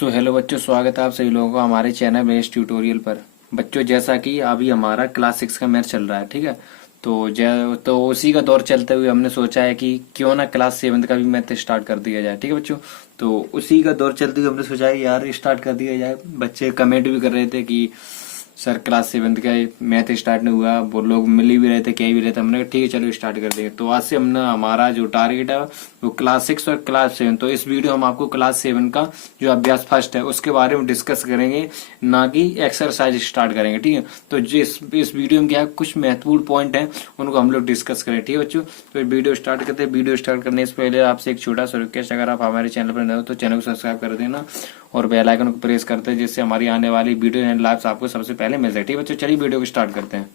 Hello बच्चों, स्वागत है आप सभी लोगों का हमारे चैनल बेस्ड ट्यूटोरियल पर। बच्चों, जैसा कि अभी हमारा क्लास 6 का मैथ चल रहा है, ठीक है। तो उसी का दौर चलते हुए हमने सोचा है कि क्यों ना क्लास 7 का भी मैथ स्टार्ट कर दिया जाए, ठीक है बच्चों। तो उसी का दौर चलते हुए हमने सोचा है यार स्टार्ट कर दिया जाए। बच्चे कमेंट भी कर रहे थे कि सर क्लास 7 का मैथ स्टार्ट नहीं हुआ, वो लोग मिल भी रहे थे, कह भी रहे थे। हमने कहा ठीक है चलो स्टार्ट कर देंगे। तो आज से हमने हमारा जो टारगेट है वो क्लास 6 और क्लास 7। तो इस वीडियो हम आपको क्लास 7 का जो अभ्यास फर्स्ट है उसके बारे में डिस्कस करेंगे, ना कि एक्सरसाइज स्टार्ट करेंगे, ठीक है। तो जिस इस वीडियो में क्या है, कुछ महत्वपूर्ण पॉइंट है उनको हम लोग डिस्कस करें, ठीक है बच्चों। तो वीडियो स्टार्ट करते हैं। वीडियो स्टार्ट करने से पहले आपसे एक छोटा सा रिक्वेस्ट, अगर आप हमारे चैनल पर नए हो तो चैनल को सब्सक्राइब कर देना और बेल आइकन को प्रेस करते हैं, जिससे हमारी आने वाली वीडियो एंड लाइव्स आपको सबसे पहले मिल जाए, ठीक है बच्चों। चलिए वीडियो को स्टार्ट करते हैं।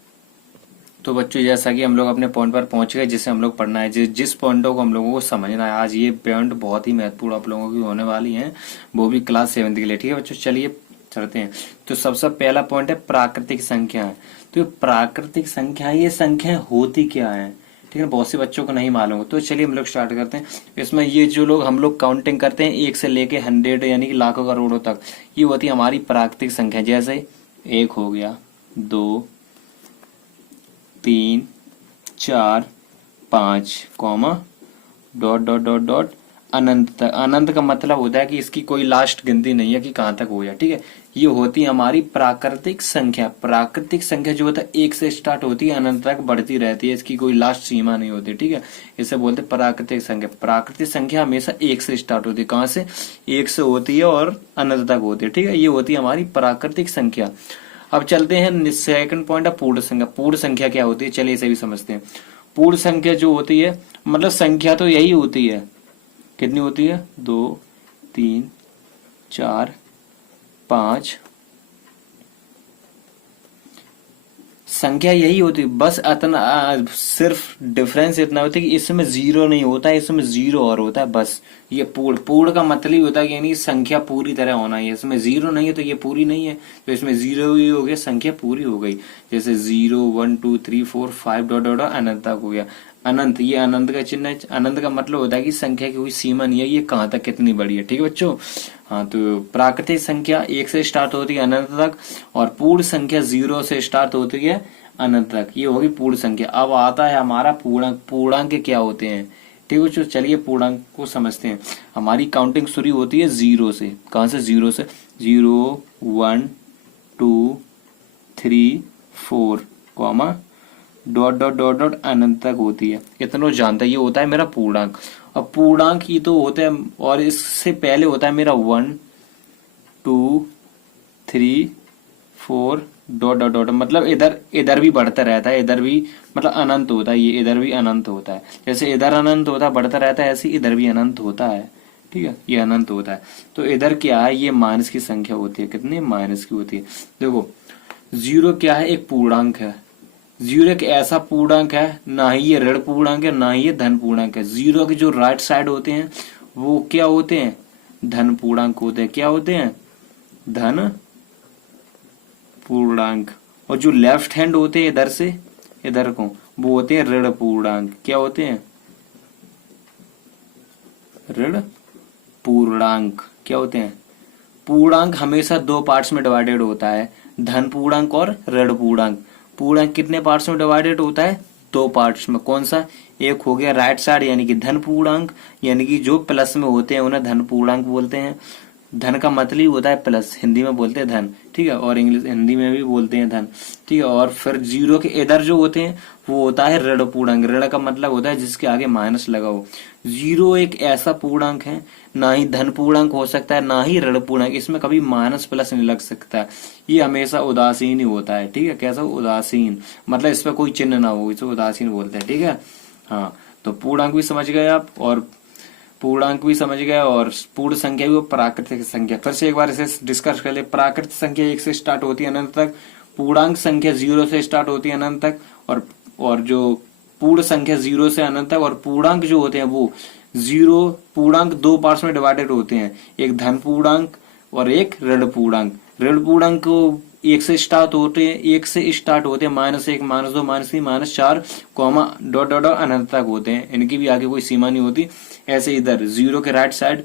तो बच्चों, जैसा कि हम लोग अपने पॉइंट पर पहुंच गए जिसे हम लोग पढ़ना है, जिस पॉइंटों को हम लोगों को समझना है, आज ये पॉइंट बहुत ही महत्वपूर्ण आप लोगों की होने वाली हैं, वो भी क्लास 7 के लिए, ठीक है बच्चों। चलिए चलते हैं। तो सबसे पहला पॉइंट है प्राकृतिक संख्या। तो ये प्राकृतिक संख्या, ये संख्या होती क्या है, ठीक है। बहुत से बच्चों को नहीं मालूम। तो चलिए हम लोग स्टार्ट करते हैं। इसमें ये जो लोग हम लोग काउंटिंग करते हैं 1 से लेके 100 यानी कि लाखों करोड़ों तक, ये होती है हमारी प्राकृतिक संख्या। जैसे 1 हो गया, 2, 3, 4, 5 comma dot dot dot dot अनंत तक। अनंत का मतलब होता है कि इसकी कोई लास्ट गिनती नहीं है कि कहां तक हो जाए, ठीक है। ये होती है हमारी प्राकृतिक संख्या। प्राकृतिक संख्या जो होता है 1 से स्टार्ट होती है, अनंत तक बढ़ती रहती है, इसकी कोई लास्ट सीमा नहीं होती, ठीक है। इसे बोलते हैं प्राकृतिक संख्या। प्राकृतिक संख्या हमेशा 1 से स्टार्ट होती है। कहां से? 1 से होती है और अनंत तक होती है, ठीक है। ये होती है हमारी प्राकृतिक संख्या। अब चलते हैं सेकंड पॉइंट है पूर्ण संख्या। पूर्ण संख्या क्या होती है, चलिए इसे भी समझते हैं। पूर्ण संख्या जो होती है, मतलब संख्या तो यही होती है, कितनी होती है? 2, 3, 4, 5। संख्या यही होती है, बस इतना सिर्फ डिफरेंस इतना होता है कि इसमें जीरो नहीं होता है, इसमें जीरो और होता है, बस। ये पूर्ण, पूर्ण का मतलब होता है कि यानी संख्या पूरी तरह होना है। इसमें जीरो नहीं है तो ये पूरी नहीं है, तो इसमें जीरो ही हो गया, संख्या पूरी हो गई। जैसे 0, 1, 2, 3, 4, 5 डॉट डॉट अनंत तक हो गया। अनंत, ये अनंत का चिन्ह है। अनंत का मतलब होता है कि संख्या की कोई सीमा नहीं है, ये कहां तक कितनी बड़ी है, ठीक है बच्चों। हाँ, तो प्राकृतिक संख्या 1 से स्टार्ट होती है अनंत तक, और पूर्ण संख्या 0 से स्टार्ट होती है अनंत तक, ये होगी पूर्ण संख्या। अब आता है हमारा पूर्णांक। पूर्णांक क्या होते हैं, ठीक है बच्चों। चलिए पूर्णांक को समझते हैं। हमारी काउंटिंग शुरू होती है 0 से। कहां से? 0 से। 0, 1, 2, 3, 4 comma dot dot dot dot अनंत तक होती है। इतना जानता है, ये होता है मेरा पूर्णांक। अब पूर्णांक ही तो होता है, और इससे पहले होता है मेरा 1, 2, 3, 4 डॉट डॉट डॉट, मतलब इधर इधर भी बढ़ता रहता है, इधर भी मतलब अनंत होता है, ये इधर भी अनंत होता है। जैसे इधर अनंत होता है, बढ़ता रहता है, ऐसे इधर भी अनंत होता है, ठीक है। ये अनंत होता है। तो इधर क्या है, ये माइनस की संख्या होती है। कितनी? माइनस की होती है। देखो 0 क्या है? एक पूर्णांक है। 0 एक ऐसा पूर्णांक है, ना ही ये ऋण पूर्णांक है, ना ही ये धन पूर्णांक है। 0 के जो राइट साइड होते हैं वो क्या होते हैं? धन पूर्णांक होते हैं। क्या होते हैं? धन पूर्णांक। और जो लेफ्ट हैंड होते हैं इधर से इधर को, वो होते हैं ऋण पूर्णांक। क्या होते हैं? ऋण पूर्णांक। क्या होते हैं? पूर्णांक हमेशा 2 पार्ट्स में डिवाइडेड होता है, धन पूर्णांक और ऋण पूर्णांक। पूर्णांक कितने पार्ट्स में डिवाइडेड होता है? 2 पार्ट्स में। कौन सा? एक हो गया राइट साइड यानी कि धन पूर्णांक, यानी कि जो प्लस में होते हैं उन्हें धन पूर्णांक बोलते हैं। धन का मतलब होता है प्लस, हिंदी में बोलते हैं धन, ठीक है, और इंग्लिश हिंदी में भी बोलते हैं धन, ठीक है। और फिर 0 के इधर जो होते हैं वो होता है ऋण पूर्णांक। ऋण का मतलब होता है जिसके आगे माइनस लगा हो। 0 एक ऐसा पूर्णांक है, ना ही धन पूर्णांक हो सकता है, ना ही ऋण पूर्णांक। इसमें कभी माइनस प्लस नहीं लग सकता। ये हमेशा उदासीन ही होता है, ठीक है। कैसा? उदासीन, मतलब इस पर कोई चिन्ह ना हो, इसे उदासीन बोलते हैं, ठीक है। हाँ, तो पूर्णांक भी समझ गए आप, और पूर्णांक भी समझ गए, और पूर्ण संख्या भी, प्राकृतिक संख्या। फिर से एक बार इसे डिस्कस कर ले। प्राकृतिक संख्या 1 से स्टार्ट होती है अनंत तक, पूर्णांक संख्या 0 से स्टार्ट होती है अनंत तक, और जो पूर्ण संख्या 0 से अनंत तक। और पूर्णांक जो होते हैं वो 0, पूर्णांक 2 पार्ट्स में डिवाइडेड होते हैं, एक धन पूर्णांक और एक ऋण पूर्णांक। ऋण पूर्णांक को 1 से स्टार्ट होते हैं, 1 से स्टार्ट होते हैं, -1, -2, -3, -4 कॉमा डॉट डॉट अनंत तक होते हैं। इनकी भी आगे कोई सीमा नहीं होती। ऐसे इधर 0 के राइट साइड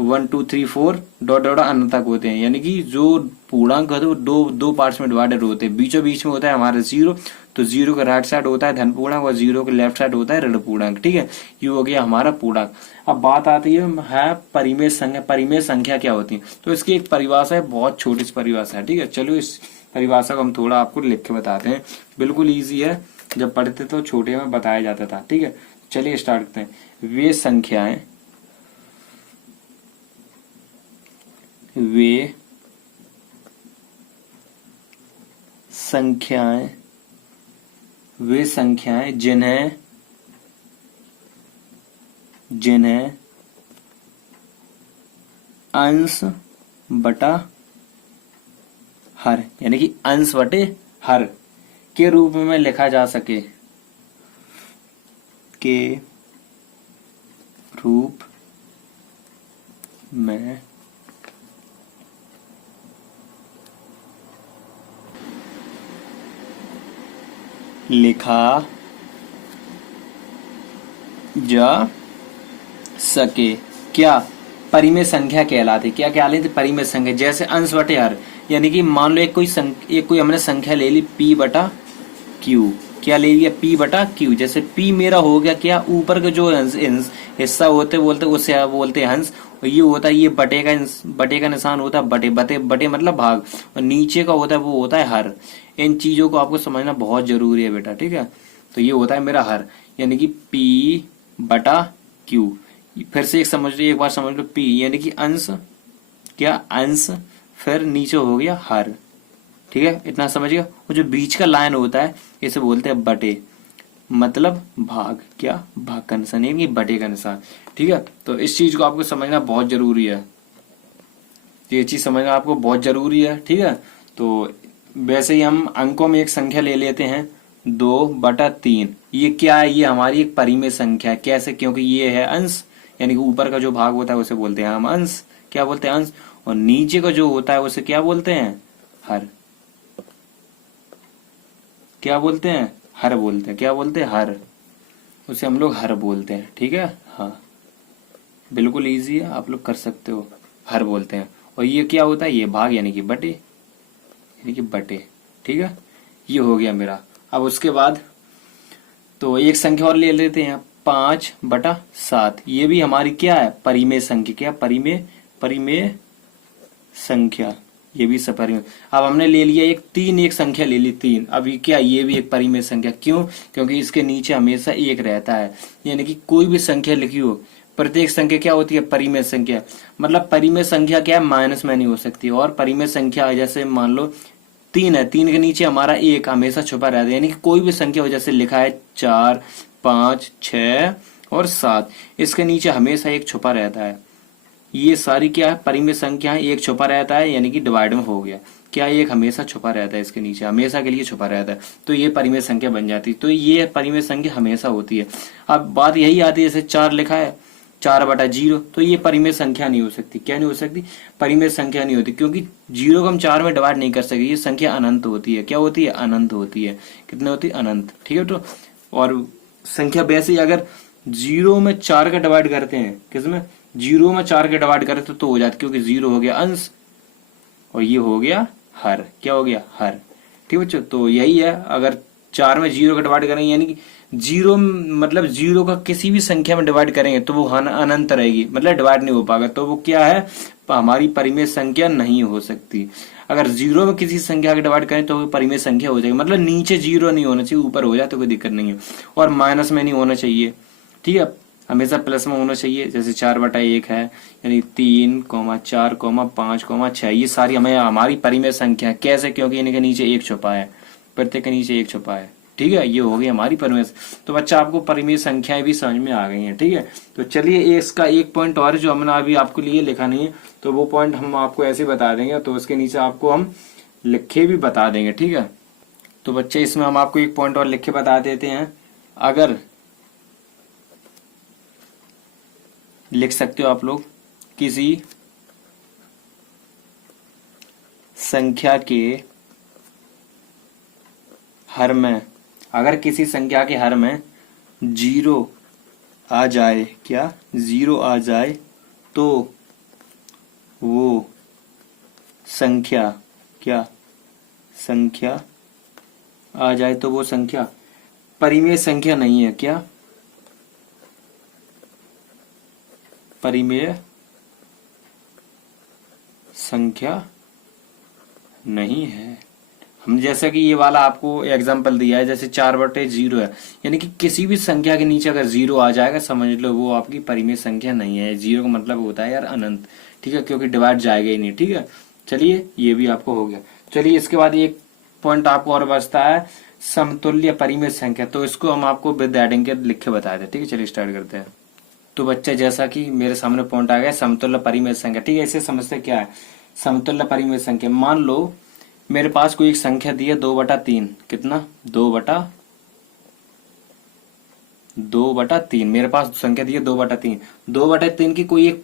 1 2 3 4 डॉट डॉट अनंत तक होते हैं, यानी कि जो पूर्णांक होते हैं वो दो दो पार्ट्स में डिवाइडेड होते हैं। बीचों बीच में होता है हमारा जीरो, तो जीरो का राइट साइड होता है धन पूर्णांक और जीरो के लेफ्ट साइड होता है ऋण पूर्णांक। ठीक है, ये हो गया हमारा पूर्णांक। अब बात आती है परिमेय संख्या। परिमेय संख्या क्या होती है? तो इसकी एक परिभाषा है, बहुत छोटी सी परिभाषा है। ठीक है, चलो इस परिभाषा को हम थोड़ा आपको लिख के बताते हैं। बिल्कुल ईजी है, जब पढ़ते तो छोटे में बताया जाता था। ठीक है, चलिए स्टार्ट करते हैं। वे संख्याएं वे संख्याएं जिन्हें अंश बटा हर, यानी कि अंश बटे हर के रूप में लिखा जा सके, के रूप में लिखा जा सके। क्या? परिमेय संख्या कहलाती। क्या कहलाती? परिमेय संख्या। जैसे अंश बटे हर, यानी कि मान लो एक कोई हमने संख्या ले ली p बटा q। क्या ले लिया? p बटा q। जैसे p मेरा हो गया क्या, ऊपर का जो हिस्सा होते बोलते उसे बोलते हैं हंस, और ये होता है, ये बटे का निशान होता है बटे बटे बटे मतलब भाग, और नीचे का होता है वो होता है हर। इन चीजों को आपको समझना बहुत जरूरी है बेटा। ठीक है, तो ये होता है मेरा हर, यानी कि p बटा q। फिर से एक बार समझ लो, p यानी कि अंश, क्या अंश, फिर नीचे हो गया हर। ठीक है, इतना समझिए। वो जो बीच का लाइन होता है इसे बोलते हैं बटे, मतलब भाग। क्या? भाग का निशान, यानी कि बटे का निशान। ठीक है, तो इस चीज को आपको समझना बहुत जरूरी है, ये चीज समझना आपको बहुत जरूरी है। ठीक है, तो वैसे ही हम अंकों में एक संख्या ले लेते हैं 2/3। ये क्या है? ये हमारी एक परिमेय संख्या है। कैसे? क्योंकि ये है अंश, यानी कि ऊपर का जो भाग होता है उसे बोलते हैं हम अंश। क्या बोलते हैं? अंश। और नीचे का जो होता है उसे क्या बोलते हैं? हर। क्या बोलते हैं? हर बोलते हैं। क्या बोलते हैं? हर। उसे हम लोग हर बोलते हैं। ठीक है, हाँ, बिल्कुल इजी है, आप लोग कर सकते हो। हर बोलते हैं। और ये क्या होता है? ये भाग, यानी कि बटे, यानी कि बटे। ठीक है, ये हो गया मेरा। अब उसके बाद तो एक संख्या और ले लेते हैं, 5/7। ये भी हमारी क्या है? परिमेय संख्या। क्या? परिमेय संख्या। ये भी सपरिमेय। अब हमने ले लिया एक संख्या ले ली 3। अब ये क्या? ये भी एक परिमेय संख्या। क्यों? क्योंकि इसके नीचे हमेशा एक रहता है, यानी कि कोई भी संख्या लिखी हो, प्रत्येक संख्या क्या होती है? परिमेय संख्या। मतलब परिमेय संख्या क्या है? माइनस में नहीं हो सकती। और परिमेय संख्या जैसे मान लो 3 है, 3 के नीचे हमारा एक हमेशा छुपा रहता है, यानी कि कोई भी संख्या हो, जैसे लिखा है 4 5 6 और 7, इसके नीचे हमेशा एक छुपा रहता है। ये सारी क्या है? परिमेय संख्या है। एक छुपा रहता है, यानी कि डिवाइड में हो गया। क्या? एक हमेशा छुपा रहता है, इसके नीचे हमेशा के लिए छुपा रहता है, तो ये परिमेय संख्या बन जाती है। तो ये परिमेय संख्या हमेशा होती है। अब बात यही आती है, जैसे 4 लिखा है, 4/0, तो ये परिमेय संख्या नहीं हो सकती। क्या नहीं हो सकती? परिमेय संख्या नहीं होती, क्योंकि 0 को हम 4 में डिवाइड नहीं कर सकते। ये संख्या अनंत होती है। क्या होती है? अनंत होती है। कितने होती है? अनंत। ठीक है, तो और संख्या वैसे ही अगर 0 में 4 का डिवाइड करते हैं, किसमें? 0 में 4 का डिवाइड करते तो हो जाता, क्योंकि 0 हो गया अंश और ये हो गया हर। क्या हो गया? हर। ठीक है बच्चों, तो यही है। अगर 4 में 0 का डिवाइड करेंगे, यानी कि 0 मतलब 0 का किसी भी संख्या में डिवाइड करेंगे तो वो अनंत रहेगी, मतलब डिवाइड नहीं हो पाएगा, तो वो क्या है? हमारी परिमेय संख्या नहीं हो सकती। अगर 0 में किसी संख्या का डिवाइड करें तो वो परिमेय संख्या हो जाएगी, मतलब नीचे 0 नहीं होना चाहिए, ऊपर हो जाए तो कोई दिक्कत नहीं है। और माइनस में नहीं होना चाहिए। ठीक है, हमेशा प्लस में होना चाहिए। जैसे 4/1 है, यानी 3, 4, 5, 6, ये सारी हमें हमारी परिमेय संख्या है। कैसे? क्योंकि इनके नीचे एक छुपा है, प्रत्येक के नीचे एक छुपा है। ठीक है, ये हो गई हमारी परिमेय। तो बच्चा आपको परिमेय संख्याएं भी समझ में आ गई हैं। ठीक है, तो चलिए इसका एक पॉइंट और जो हमने अभी आपके लिए लिखा नहीं है, तो वो पॉइंट हम आपको ऐसे बता देंगे, तो उसके नीचे आपको हम लिखे भी बता देंगे। ठीक है, तो बच्चे इसमें हम आपको एक पॉइंट और लिख के बता देते हैं। अगर लिख सकते हो आप लोग, किसी संख्या के हर में, अगर किसी संख्या के हर में 0 आ जाए, क्या? 0 आ जाए, तो वो संख्या, क्या संख्या आ जाए तो वो संख्या परिमेय संख्या नहीं है। क्या परिमेय संख्या नहीं है। हम जैसा कि ये वाला आपको एग्जांपल दिया है, जैसे 4/0 है, यानी कि किसी भी संख्या के नीचे अगर 0 आ जाएगा समझ लो वो आपकी परिमेय संख्या नहीं है। 0 का मतलब होता है यार अनंत, ठीक है, क्योंकि डिवाइड जाएगा ही नहीं। ठीक है, चलिए ये भी आपको हो गया। चलिए इसके बाद एक पॉइंट आपको और बचता है, समतुल्य परिमेय संख्या। तो इसको हम आपको विद एडिंग के लिख के बताए थे। ठीक है, चलिए स्टार्ट करते हैं। तो बच्चे जैसा कि मेरे सामने पॉइंट आ गया समतुल्य परिमेय संख्या। ठीक है, इसे समझते क्या है समतुल्य परिमेय संख्या। मान लो मेरे पास कोई एक संख्या दी है 2/3। कितना? 2/3। मेरे पास संख्या दी है 2/3। 2/3 की कोई एक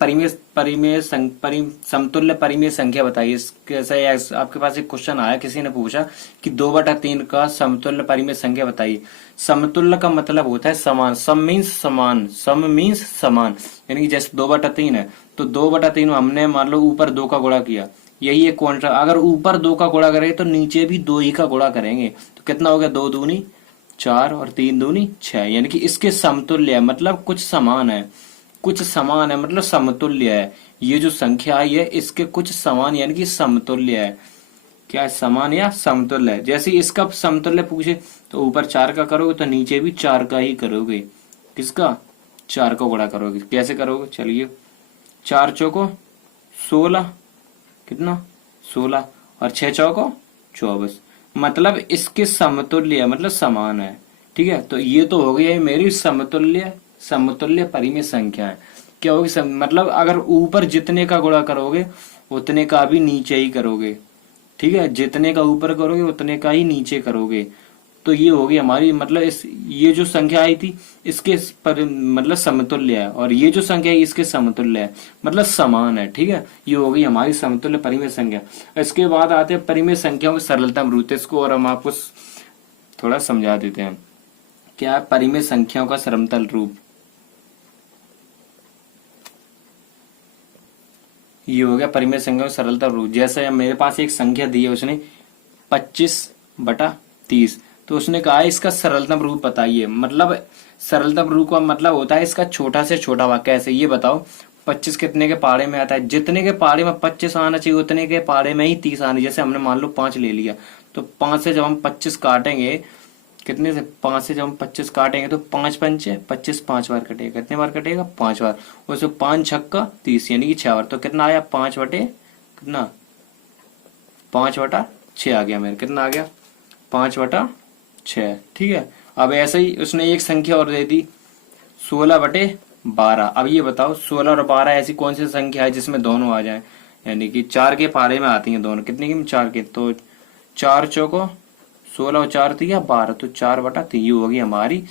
समतुल्य परिमेय संख्या बताइए। कैसे आपके पास एक क्वेश्चन आया, किसी ने पूछा कि 2/3 का समतुल्य परिमेय संख्या बताइए। समतुल्य का मतलब होता है समान। सम मीन्स समान, सम मीन्स समान, यानी कि जैसे 2/3 है तो 2/3 में हमने मान लो ऊपर 2 का गुणा किया, यही एक क्वांटम। अगर ऊपर 2 का गुणा करेंगे तो नीचे भी 2 ही का गुणा करेंगे, तो कितना हो गया? 2 दूनी 4 और 3 दूनी 6, यानी कि इसके समतुल्य है, मतलब कुछ समान है। कुछ समान है मतलब समतुल्य है। ये जो संख्या आई है इसके कुछ समान यानी कि समतुल्य है। क्या है? समान या समतुल्य है। जैसे इसका समतुल्य पूछे तो ऊपर 4 का करोगे तो नीचे भी 4 का ही करोगे। किसका? 4 को गुणा करोगे। कैसे करोगे? चलिए, 4 चौको 16, कितना? 16, और 6 चौको 24, मतलब इसके समतुल्य है, मतलब समान है। ठीक है, तो ये तो हो गई है मेरी समतुल्य परिमेय संख्या है। क्या होगी? मतलब अगर ऊपर जितने का गुणा करोगे उतने का भी नीचे ही करोगे। ठीक है, जितने का ऊपर करोगे उतने का ही नीचे करोगे। तो ये होगी हमारी, मतलब ये जो संख्या आई थी इसके मतलब समतुल्य है, और ये जो संख्या है इसके समतुल्य है, मतलब समान है। ठीक है, ये हो गई हमारी समतुल्य परिमेय संख्या। इसके बाद आते हैं परिमेय संख्याओं के सरलतम रूप। इसको और हम आपको थोड़ा समझा देते हैं। क्या है परिमेय संख्याओं का सरलतम रूप? ये हो गया परिमेय संख्या का सरलतम रूप। जैसे मेरे पास एक संख्या दी है, उसने 25/30, तो उसने कहा है इसका सरलतम रूप बताइए। मतलब सरलतम रूप का मतलब होता है इसका छोटा से छोटा भाग। कैसे? ये बताओ, 25 कितने के पाड़े में आता है? जितने के पाड़े में 25 आना चाहिए उतने के पाड़े में ही 30 आना। जैसे हमने मान लो 5 ले लिया, तो 5 से जब हम 25 काटेंगे, कितने से? 5 से जब हम 25 काटेंगे तो 5 पंचे 25, 5 बार कटेगा। कितने बार कटेगा? 5 बार। उससे 5 छक्का 30, यानी कि 6 बार। तो कितना आया? 5/6 आ गया मेरे। कितना आ गया? 5/6। ठीक है, अब ऐसे ही उसने एक संख्या और दे दी 16/12। अब ये बताओ 16 और 12 ऐसी कौन सी संख्या है जिसमें दोनों आ जाए, यानी कि 4 के पारे में आती हैं दोनों। कितने की? 4 के। तो 4 चौको 16 और 4 थी या 12, तो 4/3 ये होगी हमारी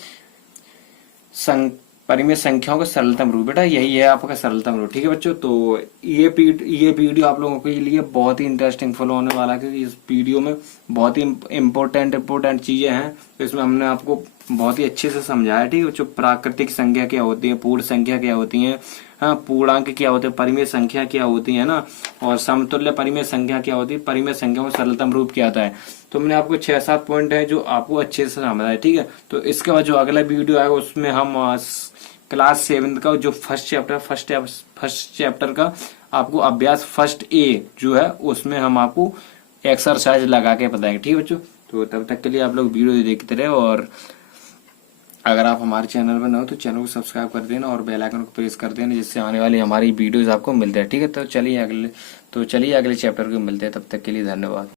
परिमेय संख्याओं का सरलतम रूप। बेटा यही है आपका सरलतम रूप। ठीक है बच्चों, तो ये वीडियो आप लोगों के लिए बहुत ही इंटरेस्टिंग फॉलो होने वाला है, क्योंकि इस वीडियो में बहुत ही इम्पोर्टेंट चीजें हैं। तो इसमें हमने आपको बहुत ही अच्छे से समझाया। ठीक है बच्चों, प्राकृतिक संख्या क्या होती है, पूर्ण संख्या क्या होती है, हाँ, पूर्णांक क्या होते हैं, परिमेय संख्या क्या होती है ना, और समतुल्य परिमेय संख्या क्या होती है, परिमेय संख्या में सरलतम रूप क्या आता है। तो मैंने आपको 6-7 पॉइंट है जो आपको अच्छे से समझ आए। ठीक है, तो इसके बाद जो अगला वीडियो आएगा उसमें हम क्लास 7 का जो फर्स्ट चैप्टर का आपको अभ्यास फर्स्ट ए जो है उसमें हम आपको एक्सरसाइज लगा के बताएंगे। ठीक है बच्चों, तो तब तक के लिए आप लोग वीडियो देखते रहे, और अगर आप हमारे चैनल पर न हो तो चैनल को सब्सक्राइब कर देना और बेल आइकन को प्रेस कर देना, जिससे आने वाली हमारी वीडियोस आपको मिलते हैं। ठीक है, तो चलिए अगले चैप्टर को मिलते हैं। तब तक के लिए धन्यवाद।